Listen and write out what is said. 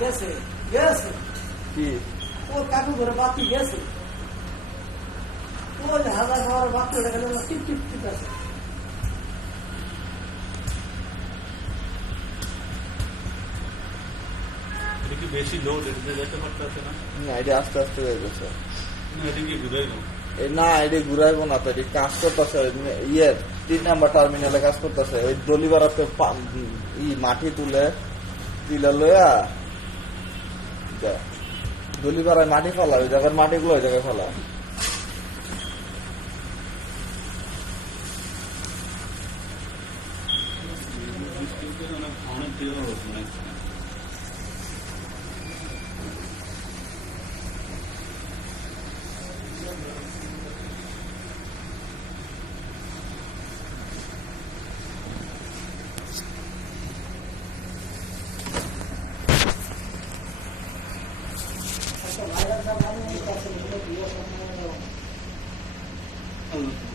গেছে গেছে কি ও কাকু ঘরে বাতি গেছে ও যে হাজার খাওয়ার বাতি ওটা গেলে টিপ টিপ টিপ আছে এটা কি বেশি লোড এটা যেতে পারতেছে না? না এটা আস্তে আস্তে হয়ে গেছে না এটা কি ঘুরাই দাও? না এটি ঘুরাইবো না তো এটি কাজ করতেছে ইয়ের 3 নাম্বার টার্মিনালে কাজ করতেছে ওই দলিবারাতে মাটি তুলে লইয়া দলিবারায় মাটি ফেলা ওই জায়গার মাটিগুলো ওই জায়গায় ফেলা অনেক দেওয়া হচ্ছে না ভাইরাস